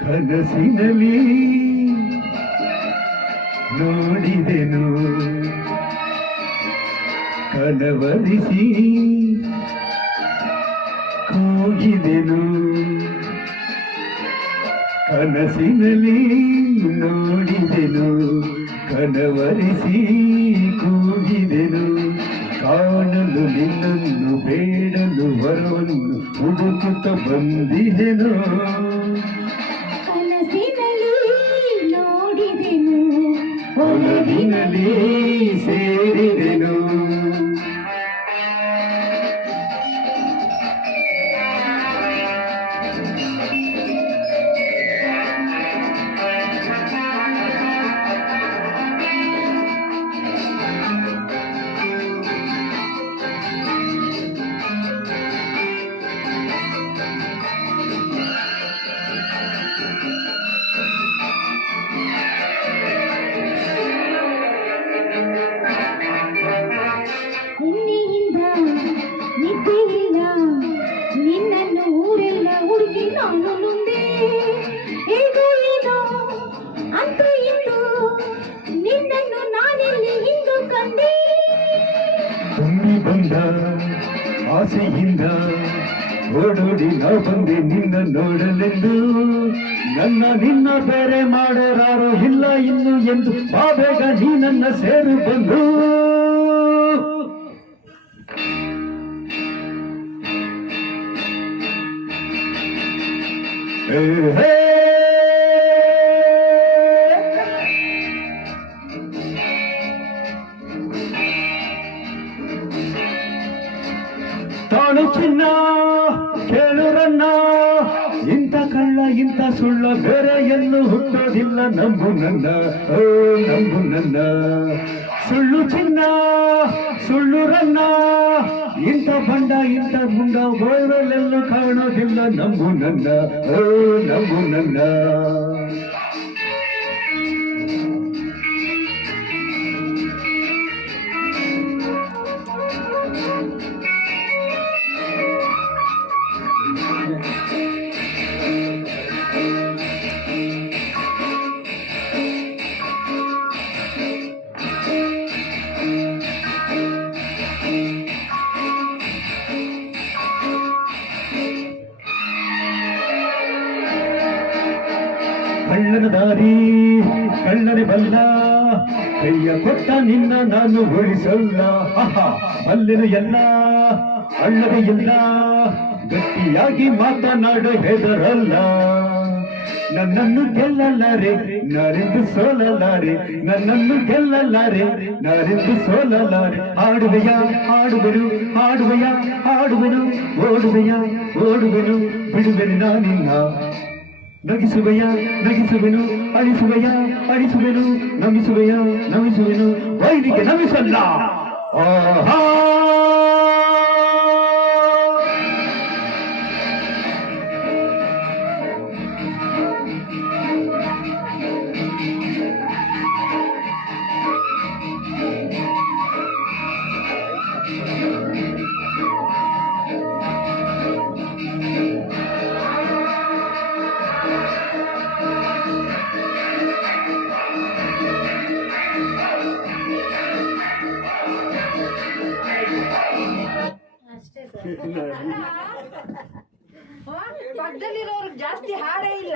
ಕನಸಿನಲ್ಲಿ ನೋಡಿದೆನು ಕನವರಿಸಿ ಕೂಗಿದೆನು ಕನಸಿನಲ್ಲಿ ನೋಡಿದೆನು ಕನವರಿಸಿ ಕೂಗಿದೆನು ಕಾಣಲು ನಿನ್ನನ್ನು ಬೇಡಲು ವರವನ್ನು ಹುಡುಕುತ್ತ ಬಂದಿದೆನು ಒಲವಿನಲ್ಲಿ ಸೇರಿದೆನು ನಿನ್ನನ್ನು ಊರೆಲ್ಲ ಹುಡುಗಿ ನಾನು ಮುಂದೆ ಹೇಗೂ ಏನೋ ಅಂತ ಇತ್ತು ನಿನ್ನನ್ನು ನಾನೆಲ್ಲಿ ಹಿಂದು ಕಂಡೆ ತುಂಬಿ ಬಂದ ಆಸೆಯಿಂದ ಓಡೋಡಿ ನಾ ಬಂದೆ ನಿನ್ನ ನೋಡಲೆಂದು ನಿನ್ನ ಬೇರೆ ಮಾಡೋರಾರು ಇಲ್ಲ ಇನ್ನು ಎಂದು ಬೇಗ ನೀ ನನ್ನ ಸೇರು ಬಂದು ತಾನು ಚಿನ್ನ ಕೇಳುರನ್ನ ಇಂಥ ಕಳ್ಳ ಇಂಥ ಸುಳ್ಳ ಬೇರೆ ಎಲ್ಲೂ ಹುಟ್ಟೋದಿಲ್ಲ ನಂಬು ನನ್ನ ನಂಬು ನನ್ನ ಸುಳ್ಳು ಚಿನ್ನ ಸುಳ್ಳು ರನ್ನ ಇಂಥ ಬಂಡ ಇಂಥ ಮುಂಡ ಬೋರ್ವೆಲ್ಲೆಲ್ಲೂ ಕಾಣೋದಿಲ್ಲ ನಂಬು ನನ್ನ ನಂಬು ನನ್ನ ಕಳ್ಳನ ದಾರಿ ಕಳ್ಳನೆ ಬಲ್ಲ ಕೈಯ ಕೊಟ್ಟ ನಿನ್ನ ನಾನು ಉಳಿಸಲ್ಲ ಬಲ್ಲೆನು ಎಲ್ಲ ಅಳ್ಳದೆ ಇಲ್ಲ ಗಟ್ಟಿಯಾಗಿ ಮಾತನಾಡು ಹೆದರಲ್ಲ ನನ್ನನ್ನು ಗೆಲ್ಲಲಾರೆ ನಾರೆಂದು ಸೋಲಲಾರೆ ನನ್ನನ್ನು ಗೆಲ್ಲಲಾರೆ ನಾರೆಂದು ಸೋಲಲಾರೆ ಆಡುವೆಯ ಆಡುವೆನು ಆಡುವೆಯ ಆಡುವೆನು ಓಡುವೆಯ ಓಡುವೆನು ಬಿಡುವೆನು ನಾನಿನ್ನ ನಗಿಸುವೆಯ ನಗಿಸುವೆನು ಅಳಿಸುವೆಯ ಅಳಿಸುವೆನು ನಮಿಸುವೆಯ ನಮಿಸುವೆನು ವೈದಿಗೆ ನಮಿಸಲ್ಲ ಆಹಾ ಪಕ್ಕದಲ್ಲಿರೋರ್ಗೆ ಜಾಸ್ತಿ ಹಾಡೇ ಇಲ್ಲ.